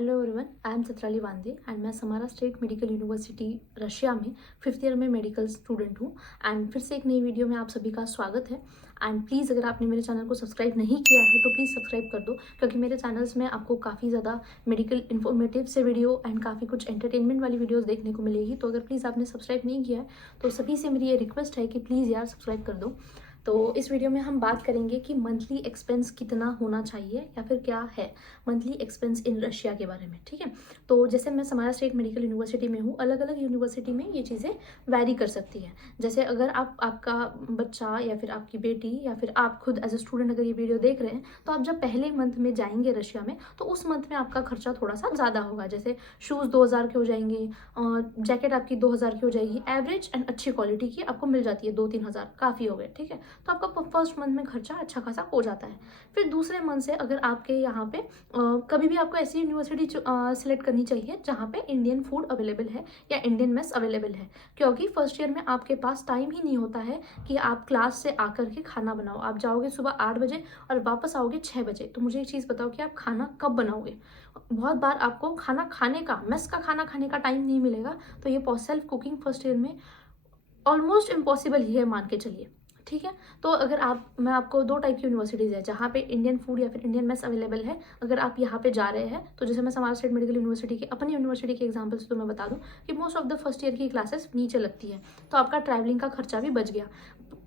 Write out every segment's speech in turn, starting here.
Hello everyone, I am Chitrali Wande and मैं Samara state medical university Russia में 5th year में medical student हूँ। And फिर से एक नई वीडियो में आप सभी का स्वागत है। एंड प्लीज़ अगर आपने मेरे चैनल को सब्सक्राइब नहीं किया है तो प्लीज़ सब्सक्राइब कर दो, क्योंकि मेरे चैनल्स में आपको काफ़ी ज़्यादा मेडिकल इन्फॉर्मेटिव से वीडियो एंड काफ़ी कुछ एंटरटेनमेंट वाली वीडियोज़ देखने को मिलेगी। तो अगर प्लीज़ आपने सब्सक्राइब नहीं किया है तो सभी से मेरी ये रिक्वेस्ट है कि प्लीज़ यार सब्सक्राइब कर दो। तो इस वीडियो में हम बात करेंगे कि मंथली एक्सपेंस कितना होना चाहिए या फिर क्या है मंथली एक्सपेंस इन रशिया के बारे में। ठीक है, तो जैसे मैं समारा स्टेट मेडिकल यूनिवर्सिटी में हूँ, अलग अलग यूनिवर्सिटी में ये चीज़ें वैरी कर सकती है। जैसे अगर आपका बच्चा या फिर आपकी बेटी या फिर आप खुद एज ए स्टूडेंट अगर ये वीडियो देख रहे हैं तो आप जब पहले मंथ में जाएंगे रशिया में तो उस मंथ में आपका खर्चा थोड़ा सा ज़्यादा होगा। जैसे शूज़ 2000 के हो जाएंगे, जैकेट आपकी 2000 की हो जाएगी, एवरेज एंड अच्छी क्वालिटी की आपको मिल जाती है 2-3 हज़ार, काफ़ी हो गए। ठीक है, तो आपका फर्स्ट मंथ में खर्चा अच्छा खासा हो जाता है। फिर दूसरे मंथ से अगर आपके यहाँ पे कभी भी आपको ऐसी यूनिवर्सिटी सिलेक्ट करनी चाहिए जहाँ पे इंडियन फूड अवेलेबल है या इंडियन मेस अवेलेबल है, क्योंकि फर्स्ट ईयर में आपके पास टाइम ही नहीं होता है कि आप क्लास से आकर के खाना बनाओ। आप जाओगे सुबह 8 बजे और वापस आओगे 6 बजे। तो मुझे एक चीज़ बताओ कि आप खाना कब बनाओगे? बहुत बार आपको खाना खाने का, मेस का खाना खाने का टाइम नहीं मिलेगा। तो ये सेल्फ कुकिंग फर्स्ट ईयर में ऑलमोस्ट इम्पॉसिबल ही है, मान के चलिए। ठीक है, तो अगर मैं आपको 2 टाइप की यूनिवर्सिटीज़ है जहाँ पे इंडियन फूड या फिर इंडियन मेस अवेलेबल है। अगर आप यहाँ पे जा रहे हैं तो जैसे मैं समारा स्टेट मेडिकल यूनिवर्सिटी की अपनी यूनिवर्सिटी के एग्जांपल से तो मैं बता दूं कि most of the first year की क्लासेस नीचे लगती है, तो आपका ट्रैवलिंग का खर्चा भी बच गया।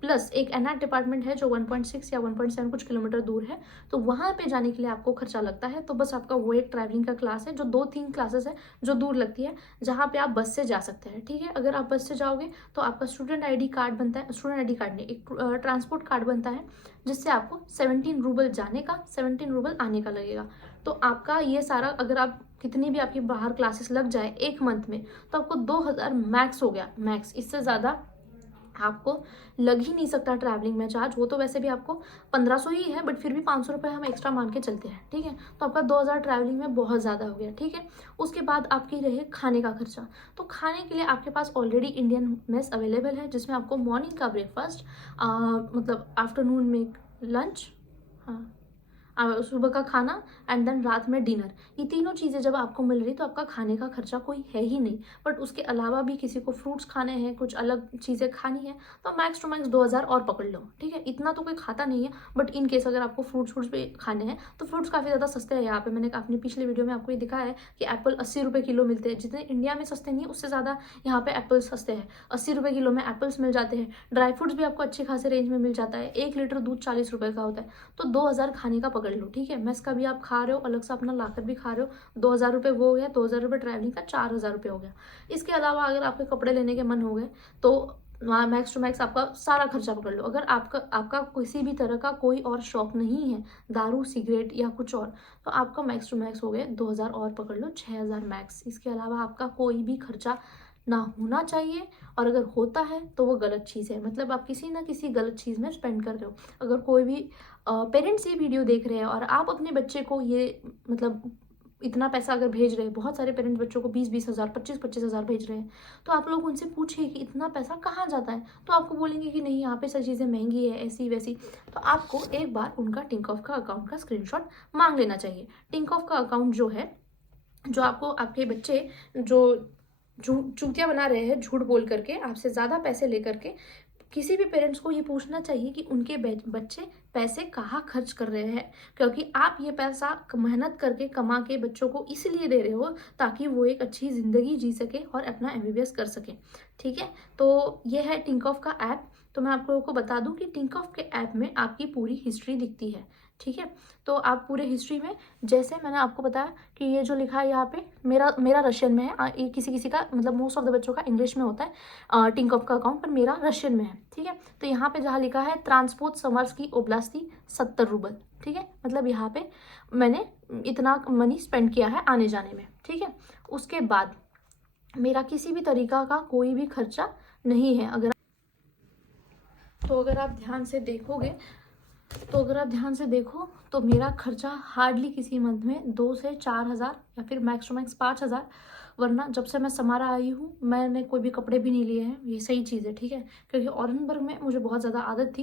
प्लस एक एनआर डिपार्टमेंट है जो 1.6 या 1.7 कुछ किलोमीटर दूर है, तो वहाँ पे जाने के लिए आपको खर्चा लगता है। तो बस आपका वो एक ट्रैवलिंग का क्लास है जो 2-3 क्लासेस है जो दूर लगती है, जहाँ पे आप बस से जा सकते हैं। ठीक है, अगर आप बस से जाओगे तो आपका स्टूडेंट आईडी कार्ड बनता है, स्टूडेंट आईडी कार्ड नहीं, एक ट्रांसपोर्ट कार्ड बनता है, जिससे आपको 17 रूबल जाने का 17 रूबल आने का लगेगा। तो आपका ये सारा, अगर आप कितनी भी आपकी बाहर क्लासेस लग जाए एक मंथ में, तो आपको 2000 मैक्स हो गया, मैक्स। इससे ज़्यादा आपको लग ही नहीं सकता ट्रैवलिंग में चार्ज। वो तो वैसे भी आपको 1500 ही है, बट फिर भी 500 रुपये हम एक्स्ट्रा मान के चलते हैं। ठीक है, तो आपका 2000 ट्रैवलिंग में बहुत ज़्यादा हो गया। ठीक है, उसके बाद आपकी रहे खाने का खर्चा। तो खाने के लिए आपके पास ऑलरेडी इंडियन मेस अवेलेबल है, जिसमें आपको मॉर्निंग का ब्रेकफास्ट, मतलब आफ्टरनून में लंच, हाँ, सुबह का खाना एंड देन रात में डिनर, ये तीनों चीज़ें जब आपको मिल रही तो आपका खाने का खर्चा कोई है ही नहीं। बट उसके अलावा भी किसी को फ्रूट्स खाने हैं, कुछ अलग चीज़ें खानी है, तो मैक्स टू मैक्स 2000 और पकड़ लो। ठीक है, इतना तो कोई खाता नहीं है, बट इन केस अगर आपको फ्रूट्स भी खाने हैं तो फ्रूट्स काफ़ी ज़्यादा सस्ते हैं यहाँ पे। मैंने अपनी पिछली वीडियो में आपको ये दिखाया है कि एप्पल 80 रुपये किलो मिलते हैं। जितने इंडिया में सस्ते नहीं है उससे ज़्यादा यहाँ पे एप्पल सस्ते हैं। 80 रुपये किलो में एप्पल्स मिल जाते हैं। ड्राई फ्रूट्स भी आपको अच्छे खासे रेंज में मिल जाता है। 1 लीटर दूध 40 रुपये का होता है, तो 2000 खाने का पकड़ लो। ठीक है, मेस का भी आप खा रहे हो, अलग से अपना लाकर भी खा रहे हो, 2000 रुपये वो हो गया। 2000 रुपये ट्रैवलिंग का, 4000 रुपये हो गया। इसके अलावा अगर आपके कपड़े लेने के मन हो गए तो वहाँ मैक्स टू मैक्स आपका सारा खर्चा पकड़ लो। अगर आपका किसी भी तरह का कोई और शौक नहीं है, दारू सिगरेट या कुछ और, तो आपका मैक्स टू मैक्स हो गए 2000 और पकड़ लो, 6000 मैक्स। इसके अलावा आपका कोई भी खर्चा ना होना चाहिए, और अगर होता है तो वो गलत चीज़ है, मतलब आप किसी ना किसी गलत चीज़ में स्पेंड कर रहे हो। अगर कोई भी पेरेंट्स ये वीडियो देख रहे हैं और आप अपने बच्चे को ये, मतलब इतना पैसा अगर भेज रहे हैं, बहुत सारे पेरेंट्स बच्चों को 20-20 हज़ार, 25-25 हज़ार भेज रहे हैं, तो आप लोग उनसे पूछिए कि इतना पैसा कहाँ जाता है, तो आपको बोलेंगे कि नहीं यहाँ पे सारी चीज़ें महंगी है, ऐसी वैसी। तो आपको एक बार उनका टिंकऑफ का अकाउंट का स्क्रीनशॉट मांग लेना चाहिए। टिंकऑफ का अकाउंट जो है, जो आपको आपके बच्चे जो चूतिया बना रहे हैं झूठ बोल करके, आपसे ज़्यादा पैसे लेकर के, किसी भी पेरेंट्स को ये पूछना चाहिए कि उनके बच्चे पैसे कहाँ खर्च कर रहे हैं, क्योंकि आप ये पैसा मेहनत करके कमा के बच्चों को इसलिए दे रहे हो ताकि वो एक अच्छी ज़िंदगी जी सके और अपना एमबीबीएस कर सके। ठीक है, तो ये है टिंकऑफ का ऐप। तो मैं आप लोगों को बता दूं कि टिंकऑफ के ऐप में आपकी पूरी हिस्ट्री दिखती है। ठीक है, तो आप पूरे हिस्ट्री में, जैसे मैंने आपको बताया कि ये जो लिखा है यहाँ पे, मेरा रशियन में है। ये किसी किसी का, मतलब मोस्ट ऑफ द बच्चों का इंग्लिश में होता है टिंकऑफ का अकाउंट, पर मेरा रशियन में है। ठीक है, तो यहाँ पे जहाँ लिखा है ट्रांसपोर्ट समर्स्की ओब्लास्ती 70 रूबल। ठीक है, मतलब यहाँ पे मैंने इतना मनी स्पेंड किया है आने जाने में। ठीक है, उसके बाद मेरा किसी भी तरीका का कोई भी खर्चा नहीं है। अगर आप ध्यान से देखोगे, तो अगर आप ध्यान से देखो तो मेरा खर्चा हार्डली किसी मंथ में 2 से 4 हज़ार या फिर मैक्स टू मैक्स 5,000। वरना जब से मैं समारा आई हूँ मैंने कोई भी कपड़े भी नहीं लिए हैं, ये सही चीज़ है, ठीक है। क्योंकि ऑरेंजबर्ग में मुझे बहुत ज़्यादा आदत थी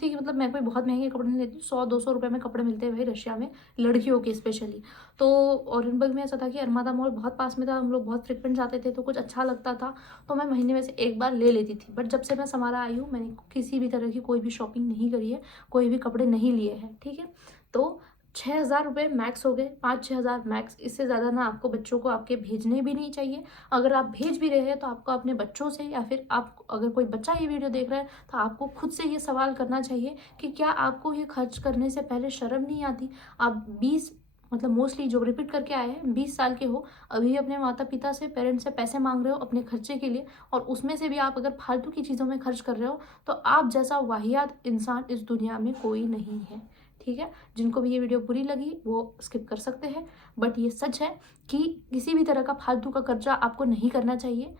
कि मतलब मैं कोई बहुत महंगे कपड़े नहीं लेती, 100-200 रुपये में कपड़े मिलते हैं भाई रशिया में, लड़कियों के स्पेशली। तो ऑरेंजबर्ग में ऐसा था कि अरमादा मॉल बहुत पास में था, हम लोग बहुत फ्रिक्वेंट जाते थे, तो कुछ अच्छा लगता था तो मैं महीने में से एक बार ले लेती थी। बट जब से मैं समारा आई हूँ मैंने किसी भी तरह की कोई भी शॉपिंग नहीं करी है, कोई भी कपड़े नहीं लिए हैं, ठीक है। तो 6,000 रुपये मैक्स हो गए, 5-6 हज़ार मैक्स, इससे ज़्यादा ना आपको बच्चों को आपके भेजने भी नहीं चाहिए। अगर आप भेज भी रहे हैं तो आपको अपने बच्चों से, या फिर आप अगर कोई बच्चा ये वीडियो देख रहा है तो आपको खुद से ये सवाल करना चाहिए कि क्या आपको ये खर्च करने से पहले शर्म नहीं आती। आप 20 मतलब मोस्टली जो रिपीट करके आए हैं 20 साल के हो, अभी अपने माता पिता से, पेरेंट्स से पैसे मांग रहे हो अपने खर्चे के लिए, और उसमें से भी आप अगर फालतू की चीज़ों में खर्च कर रहे हो तो आप जैसा वाहियात इंसान इस दुनिया में कोई नहीं है, ठीक है। जिनको भी ये वीडियो बुरी लगी वो स्किप कर सकते हैं, बट ये सच है कि किसी भी तरह का फालतू का खर्चा आपको नहीं करना चाहिए।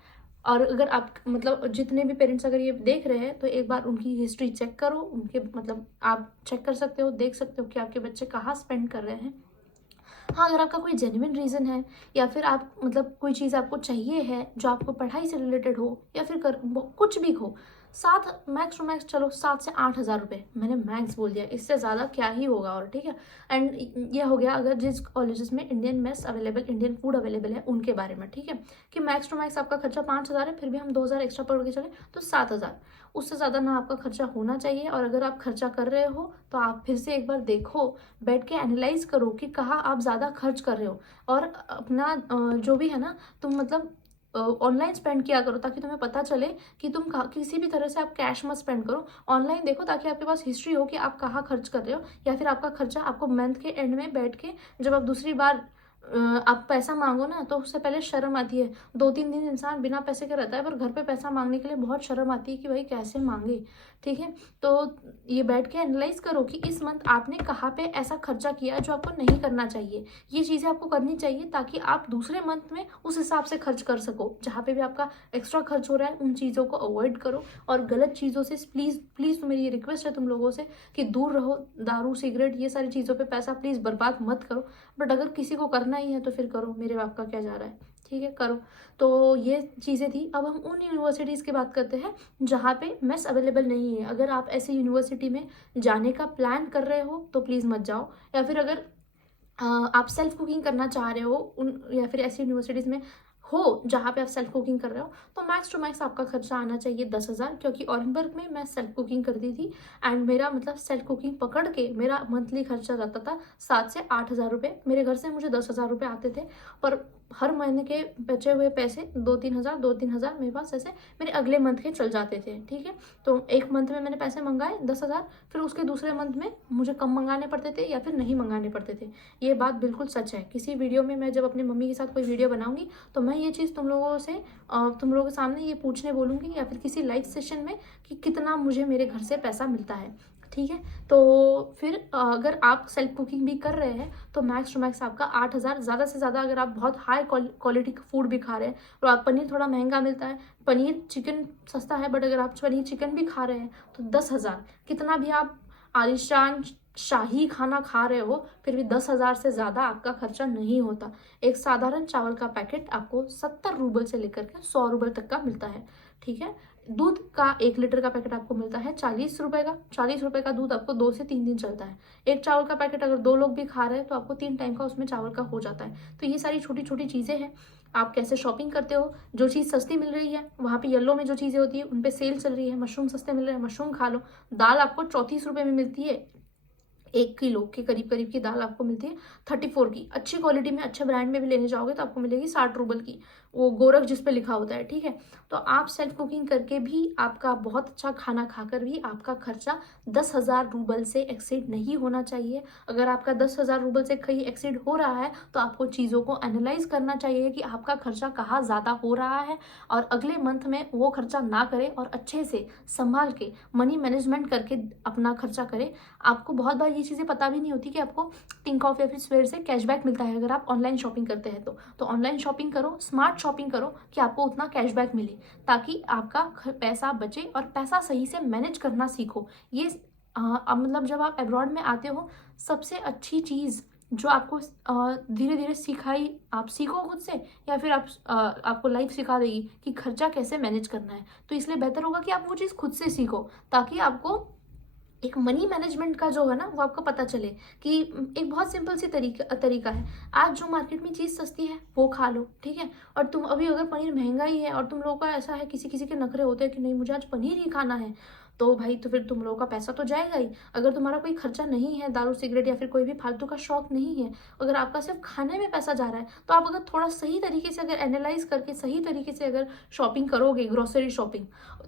और अगर आप मतलब जितने भी पेरेंट्स अगर ये देख रहे हैं तो एक बार उनकी हिस्ट्री चेक करो, उनके मतलब आप चेक कर सकते हो, देख सकते हो कि आपके बच्चे कहाँ स्पेंड कर रहे हैं। हाँ, अगर आपका कोई जेन्युइन रीज़न है, या फिर आप मतलब कोई चीज़ आपको चाहिए है जो आपको पढ़ाई से रिलेटेड हो, या फिर कुछ भी हो, 7 मैक्स टू मैक्स, चलो 7 से 8 हज़ार रुपये, मैंने मैक्स बोल दिया, इससे ज़्यादा क्या ही होगा, और ठीक है। एंड ये हो गया अगर जिस कॉलेजेस में Indian mess available, Indian food available है उनके बारे में, ठीक है। कि मैक्स टू मैक्स आपका खर्चा 5,000 है, फिर भी हम 2,000 एक्स्ट्रा पकड़ के चले तो 7,000, उससे ज़्यादा ना आपका खर्चा होना चाहिए। और अगर आप खर्चा कर रहे हो तो आप फिर से एक बार देखो, बैठ के एनालाइज करो कि कहाँ आप ज़्यादा खर्च कर रहे हो, और अपना जो भी है ना, तुम मतलब ऑनलाइन स्पेंड किया करो, ताकि तुम्हें पता चले कि तुम किसी भी तरह से आप कैश मत स्पेंड करो, ऑनलाइन देखो, ताकि आपके पास हिस्ट्री हो कि आप कहाँ खर्च कर रहे हो। या फिर आपका खर्चा आपको मंथ के एंड में बैठ के, जब आप दूसरी बार आप पैसा मांगो ना, तो उससे पहले शर्म आती है। 2-3 दिन इंसान बिना पैसे के रहता है, पर घर पे पैसा मांगने के लिए बहुत शर्म आती है कि भाई कैसे मांगे, ठीक है। तो ये बैठ के एनालाइज करो कि इस मंथ आपने कहाँ पे ऐसा खर्चा किया जो आपको नहीं करना चाहिए। ये चीज़ें आपको करनी चाहिए ताकि आप दूसरे मंथ में उस हिसाब से खर्च कर सको। जहाँ पे भी आपका एक्स्ट्रा खर्च हो रहा है उन चीज़ों को अवॉइड करो, और गलत चीज़ों से प्लीज़ प्लीज़, तो मेरी ये रिक्वेस्ट है तुम लोगों से कि दूर रहो। दारू, सिगरेट, ये सारी चीज़ों पे पैसा प्लीज़ बर्बाद मत करो। बट अगर किसी को करना ही है तो फिर करो, मेरे बाप का क्या जा रहा है, ठीक है, करो। तो ये चीज़ें थी। अब हम उन यूनिवर्सिटीज़ की बात करते हैं जहाँ पे मेस अवेलेबल नहीं है। अगर आप ऐसी यूनिवर्सिटी में जाने का प्लान कर रहे हो तो प्लीज़ मत जाओ। या फिर अगर आप सेल्फ कुकिंग करना चाह रहे हो उन, या फिर ऐसी यूनिवर्सिटीज़ में हो जहाँ पे आप सेल्फ कुकिंग कर रहे हो, तो मैक्स टू मैक्स आपका खर्चा आना चाहिए 10,000। क्योंकि ऑरेंजबर्ग में मैं सेल्फ कुकिंग करती थी, एंड मेरा मतलब सेल्फ कुकिंग पकड़ के मेरा मंथली खर्चा रहता था 7 से 8 हज़ार रुपये। मेरे घर से मुझे 10,000 रुपये आते थे, पर हर महीने के बचे हुए पैसे 2-3 हज़ार मेरे पास ऐसे मेरे अगले मंथ के चल जाते थे, ठीक है। तो एक मंथ में मैंने पैसे मंगाए 10,000, फिर उसके दूसरे मंथ में मुझे कम मंगाने पड़ते थे या फिर नहीं मंगाने पड़ते थे। ये बात बिल्कुल सच है। किसी वीडियो में मैं जब अपनी मम्मी के साथ कोई वीडियो बनाऊंगी तो मैं ये चीज़ तुम लोगों के सामने ये पूछने बोलूँगी, या फिर किसी लाइव सेशन में, कि कितना मुझे मेरे घर से पैसा मिलता है, ठीक है। तो फिर अगर आप सेल्फ कुकिंग भी कर रहे हैं तो मैक्स टू मैक्स आपका 8,000, ज़्यादा से ज़्यादा। अगर आप बहुत हाई क्वालिटी का फूड भी खा रहे हैं, और आप पनीर थोड़ा महंगा मिलता है, पनीर चिकन सस्ता है, बट अगर आप पनीर चिकन भी खा रहे हैं तो 10,000, कितना भी आप आलिशान शाही खाना खा रहे हो फिर भी 10,000 से ज़्यादा आपका खर्चा नहीं होता। एक साधारण चावल का पैकेट आपको 70 रूबल से लेकर के 100 रूबल तक का मिलता है, ठीक है। दूध का 1 लीटर का पैकेट आपको मिलता है 40 रुपये का। 40 रुपये का दूध आपको 2 से 3 दिन चलता है। एक चावल का पैकेट अगर 2 लोग भी खा रहे हैं तो आपको 3 टाइम का उसमें चावल का हो जाता है। तो ये सारी छोटी छोटी चीज़ें हैं। आप कैसे शॉपिंग करते हो, जो चीज़ सस्ती मिल रही है वहाँ पे येलो में जो चीज़ें होती है उन पे सेल चल रही है, मशरूम सस्ते मिल रहे हैं, मशरूम खा लो। दाल आपको 34 रुपये में मिलती है, 1 किलो के करीब करीब की दाल आपको मिलती है 34 की। अच्छी क्वालिटी में, अच्छे ब्रांड में भी लेने जाओगे तो आपको मिलेगी 60 रूबल की, वो गोरख जिस पे लिखा होता है, ठीक है। तो आप सेल्फ कुकिंग करके भी, आपका बहुत अच्छा खाना खाकर भी आपका खर्चा 10,000 रूबल से एक्सीड नहीं होना चाहिए। अगर आपका 10,000 रूबल से कहीं एक्सीड हो रहा है तो आपको चीज़ों को एनालाइज करना चाहिए कि आपका खर्चा कहाँ ज़्यादा हो रहा है, और अगले मंथ में वो खर्चा ना करें, और अच्छे से संभाल के मनी मैनेजमेंट करके अपना खर्चा करें। आपको बहुत बार ये चीज़ें पता भी नहीं होती कि आपको थिंक ऑफ या फिर स्वेयर से कैशबैक मिलता है अगर आप ऑनलाइन शॉपिंग करते हैं तो ऑनलाइन शॉपिंग करो, स्मार्ट शॉपिंग करो कि आपको उतना कैशबैक मिले, ताकि आपका पैसा बचे और पैसा सही से मैनेज करना सीखो। ये मतलब जब आप अब्रॉड में आते हो सबसे अच्छी चीज़ जो आपको धीरे धीरे सिखाई, आप सीखो खुद से, या फिर आपको लाइफ सिखा देगी कि खर्चा कैसे मैनेज करना है। तो इसलिए बेहतर होगा कि आप वो चीज़ खुद से सीखो, ताकि आपको एक मनी मैनेजमेंट का जो है ना वो आपको पता चले कि एक बहुत सिंपल सी तरीका है। आज जो मार्केट में चीज़ सस्ती है वो खा लो, ठीक है। और तुम अभी अगर पनीर महंगा ही है और तुम लोगों का ऐसा है, किसी किसी के नखरे होते हैं कि नहीं मुझे आज पनीर ही खाना है, तो भाई तो फिर तुम लोगों का पैसा तो जाएगा ही। अगर तुम्हारा कोई खर्चा नहीं है, दारू सिगरेट या फिर कोई भी फालतू का शौक नहीं है, अगर आपका सिर्फ खाने में पैसा जा रहा है, तो आप अगर थोड़ा सही तरीके से अगर एनालाइज करके सही तरीके से अगर शॉपिंग करोगे, ग्रोसरी शॉपिंग,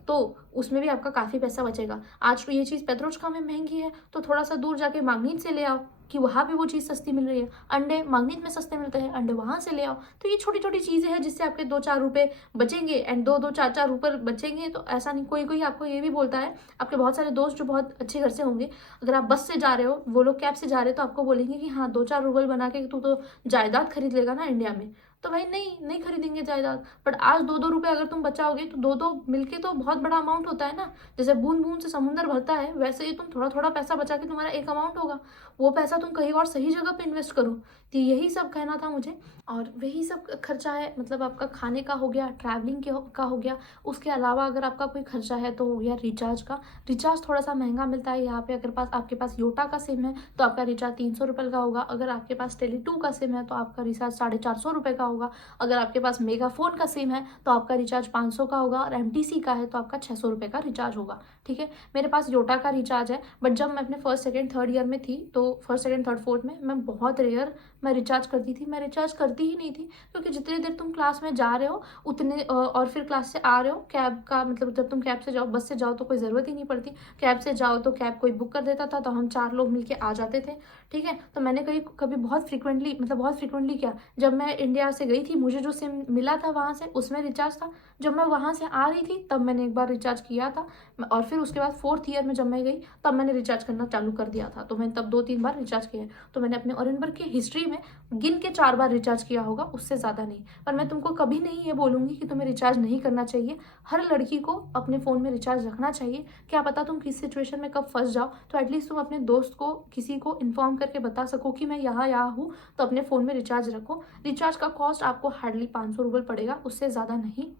तो उसमें भी आपका काफ़ी पैसा बचेगा। आज ये चीज़ पेट्रोचका में महंगी है, तो थोड़ा सा दूर जाके मांगनीत से ले आओ कि वहाँ भी वो चीज़ सस्ती मिल रही है। अंडे मांगनीत में सस्ते मिलते हैं, अंडे वहाँ से ले आओ। तो ये छोटी छोटी चीज़ें हैं जिससे आपके 2-4 रुपये बचेंगे, एंड 2-2 4-4 रुपये बचेंगे। तो ऐसा नहीं, कोई कोई आपको ये भी बोलता है, आपके बहुत सारे दोस्त जो बहुत अच्छे घर से होंगे, अगर आप बस से जा रहे हो, वो लोग कैब से जा रहे हो, तो आपको बोलेंगे कि हाँ 2-4 रुपये बना के तू तो जायदाद खरीद लेगा ना इंडिया में। तो भाई नहीं खरीदेंगे जायदाद, बट आज 2-2 रुपये अगर तुम बचाओगे तो 2-2 मिलके तो बहुत बड़ा अमाउंट होता है ना। जैसे बूंद बूंद से समुंदर भरता है, वैसे ही तुम थोड़ा थोड़ा पैसा बचा के तुम्हारा एक अमाउंट होगा, वो पैसा तुम कहीं और सही जगह पे इन्वेस्ट करो। तो यही सब कहना था मुझे। और वही सब खर्चा है, मतलब आपका खाने का हो गया, ट्रैवलिंग का हो गया। उसके अलावा अगर आपका कोई खर्चा है तो हो गया रिचार्ज का। रिचार्ज थोड़ा सा महंगा मिलता है यहाँ पे। अगर आपके पास योटा का सिम है तो आपका रिचार्ज 300 रुपये का होगा। अगर आपके पास टेली2 का सिम है तो आपका रिचार्ज 450 रुपये का होगा। अगर आपके पास मेगाफोन का सिम है तो आपका रिचार्ज 500 का होगा। और एमटीसी का है तो आपका 600 रुपये का रिचार्ज होगा, ठीक है। मेरे पास योटा का रिचार्ज है, बट जब मैं अपने फर्स्ट सेकंड थर्ड ईयर में थी, तो फर्स्ट सेकंड थर्ड फोर्थ में मैं बहुत रेयर मैं रिचार्ज करती थी। मैं रिचार्ज करती ही नहीं थी, क्योंकि जितनी देर तुम क्लास में जा रहे हो उतने और फिर क्लास से आ रहे हो, कैब का मतलब जब तुम कैब से जाओ, बस से जाओ तो कोई ज़रूरत ही नहीं पड़ती। कैब से जाओ तो कैब कोई बुक कर देता था, तो हम 4 लोग मिलके आ जाते थे, ठीक है। तो मैंने कभी बहुत फ्रिक्वेंटली क्या, जब मैं इंडिया से गई थी, मुझे जो सिम मिला था वहाँ से उसमें रिचार्ज था। जब मैं वहाँ से आ रही थी तब मैंने एक बार रिचार्ज किया था, और फिर उसके बाद फोर्थ ईयर में जब मैं गई तब मैंने रिचार्ज करना चालू कर दिया था। तो मैंने तब 2-3 बार रिचार्ज किया है। तो मैंने अपने ओरेनबर की हिस्ट्री में गिन के 4 बार रिचार्ज किया होगा, उससे ज़्यादा नहीं। पर मैं तुमको कभी नहीं ये बोलूँगी कि तुम्हें रिचार्ज नहीं करना चाहिए। हर लड़की को अपने फ़ोन में रिचार्ज रखना चाहिए। क्या पता तुम किस सिचुएशन में कब फंस जाओ, तो एटलीस्ट तुम अपने दोस्त को, किसी को इन्फॉर्म करके बता सको कि मैं यहाँ हूँ, तो अपने फ़ोन में रिचार्ज रखो। रिचार्ज का कॉस्ट आपको हार्डली 500 रुपये पड़ेगा, उससे ज़्यादा नहीं।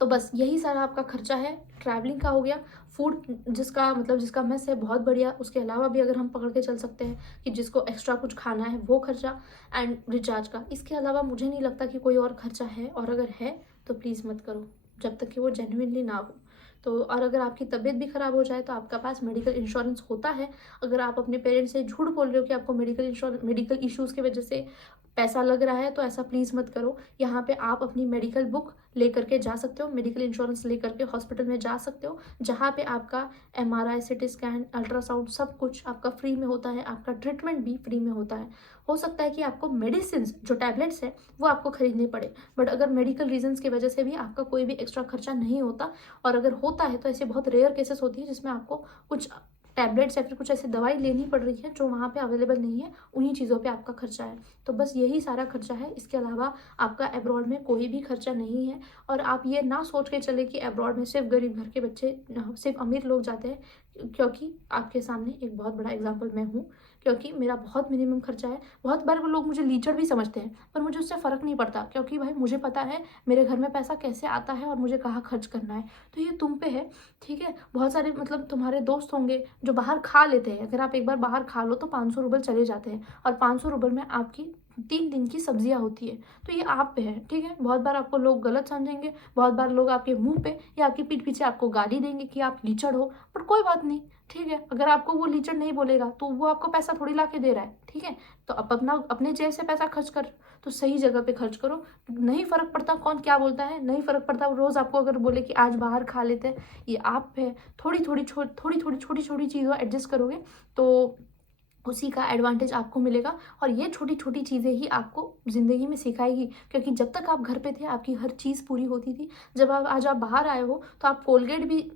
तो बस यही सारा आपका खर्चा है। ट्रैवलिंग का हो गया, फूड जिसका मेस है बहुत बढ़िया, उसके अलावा भी अगर हम पकड़ के चल सकते हैं कि जिसको एक्स्ट्रा कुछ खाना है वो खर्चा, एंड रिचार्ज का। इसके अलावा मुझे नहीं लगता कि कोई और खर्चा है, और अगर है तो प्लीज़ मत करो जब तक कि वो जेन्युइनली ना हो। तो और अगर आपकी तबीयत भी ख़राब हो जाए तो आपका पास मेडिकल इंश्योरेंस होता है। अगर आप अपने पेरेंट्स से झूठ बोल रहे हो कि आपको मेडिकल इश्यूज़ की वजह से पैसा लग रहा है, तो ऐसा प्लीज़ मत करो। यहाँ पे आप अपनी मेडिकल बुक लेकर के जा सकते हो, मेडिकल इंश्योरेंस लेकर के हॉस्पिटल में जा सकते हो, जहाँ पे आपका MRI, CT स्कैन, अल्ट्रासाउंड सब कुछ आपका फ्री में होता है, आपका ट्रीटमेंट भी फ्री में होता है। हो सकता है कि आपको मेडिसिन जो टैबलेट्स है वो आपको खरीदने पड़े, बट अगर मेडिकल रीजंस की वजह से भी आपका कोई भी एक्स्ट्रा खर्चा नहीं होता। और अगर होता है तो ऐसे बहुत रेयर केसेस होती है जिसमें आपको कुछ टैबलेट्स या फिर कुछ ऐसी दवाई लेनी पड़ रही है जो वहाँ पे अवेलेबल नहीं है, उन्हीं चीज़ों पे आपका खर्चा है। तो बस यही सारा खर्चा है। इसके अलावा आपका अब्रॉड में कोई भी खर्चा नहीं है। और आप ये ना सोच के चले कि अब्रॉड में सिर्फ गरीब घर के बच्चे, सिर्फ अमीर लोग जाते हैं, क्योंकि आपके सामने एक बहुत बड़ा एग्जाम्पल मैं हूँ। क्योंकि मेरा बहुत मिनिमम खर्चा है। बहुत बार वो लोग मुझे लीचड़ भी समझते हैं, पर मुझे उससे फ़र्क नहीं पड़ता, क्योंकि भाई मुझे पता है मेरे घर में पैसा कैसे आता है और मुझे कहाँ खर्च करना है। तो ये तुम पे है, ठीक है। बहुत सारे तुम्हारे दोस्त होंगे जो बाहर खा लेते हैं। अगर आप एक बार बाहर खा लो तो 500 रुपये चले जाते हैं, और 500 रुपये में आपकी 3 दिन की सब्जियां होती है। तो ये आप पे है, ठीक है। बहुत बार आपको लोग गलत समझेंगे, बहुत बार लोग आपके मुंह पे या आपकी पीठ पीछे आपको गाली देंगे कि आप लीचड़ हो, पर कोई बात नहीं, ठीक है। अगर आपको वो लीचड़ नहीं बोलेगा तो वो आपको पैसा थोड़ी ला के दे रहा है, ठीक है। तो आप अपने जेब से पैसा खर्च कर, तो सही जगह पे खर्च करो। नहीं फर्क पड़ता कौन क्या बोलता है, नहीं फर्क पड़ता रोज़ आपको अगर बोले कि आज बाहर खा लेते हैं, ये आप पे थोड़ी थोड़ी छोटी छोटी चीज़ों एडजस्ट करोगे तो उसी का एडवांटेज आपको मिलेगा। और ये छोटी छोटी चीज़ें ही आपको ज़िंदगी में सिखाएगी, क्योंकि जब तक आप घर पे थे आपकी हर चीज़ पूरी होती थी। जब आज आप बाहर आए हो तो आप कोलगेट भी,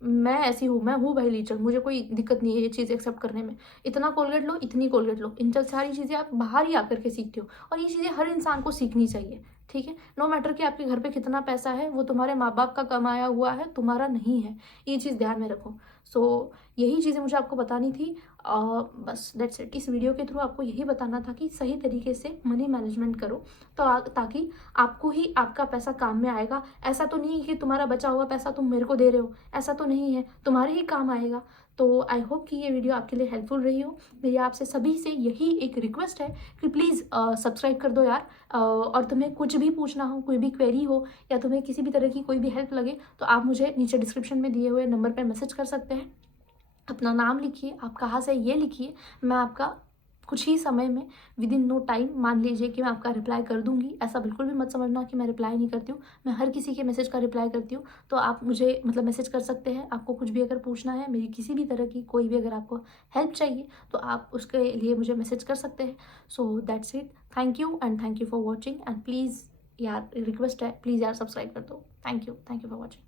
मैं हूँ भाई लीचर, मुझे कोई दिक्कत नहीं है ये चीज़ एक्सेप्ट करने में। इतना कोलगेट लो, इतनी कोलगेट लो, इन सारी चीज़ें आप बाहर ही आकर के सीखते हो, और ये चीज़ें हर इंसान को सीखनी चाहिए, ठीक है। ठीक है। नो मैटर कि आपके घर पे कितना पैसा है, वो तुम्हारे माँ बाप का कमाया हुआ है, तुम्हारा नहीं है, ये चीज़ ध्यान में रखो। सो यही चीज़ें मुझे आपको बतानी थी। बस दैट्स इट। इस वीडियो के थ्रू आपको यही बताना था कि सही तरीके से मनी मैनेजमेंट करो, तो ताकि आपको ही आपका पैसा काम में आएगा। ऐसा तो नहीं है कि तुम्हारा बचा हुआ पैसा तुम मेरे को दे रहे हो, ऐसा तो नहीं है, तुम्हारे ही काम आएगा। तो आई होप कि ये वीडियो आपके लिए हेल्पफुल रही हो। मेरी आपसे सभी से यही एक रिक्वेस्ट है कि प्लीज़ सब्सक्राइब कर दो यार। और तुम्हें कुछ भी पूछना हो, कोई भी क्वेरी हो, या तुम्हें किसी भी तरह की कोई भी हेल्प लगे, तो आप मुझे नीचे डिस्क्रिप्शन में दिए हुए नंबर पर मैसेज कर सकते हैं। अपना नाम लिखिए, आप कहाँ से ये लिखिए, मैं आपका कुछ ही समय में विदिन नो टाइम मान लीजिए कि मैं आपका रिप्लाई कर दूंगी। ऐसा बिल्कुल भी मत समझना कि मैं रिप्लाई नहीं करती हूँ, मैं हर किसी के मैसेज का रिप्लाई करती हूँ। तो आप मुझे मतलब मैसेज कर सकते हैं। आपको कुछ भी अगर पूछना है, मेरी किसी भी तरह की कोई भी अगर आपको हेल्प चाहिए, तो आप उसके लिए मुझे मैसेज कर सकते हैं। So that's it. Thank you and thank you for watching. And please यार रिक्वेस्ट है, प्लीज़ यार सब्सक्राइब कर दो। Thank you for watching.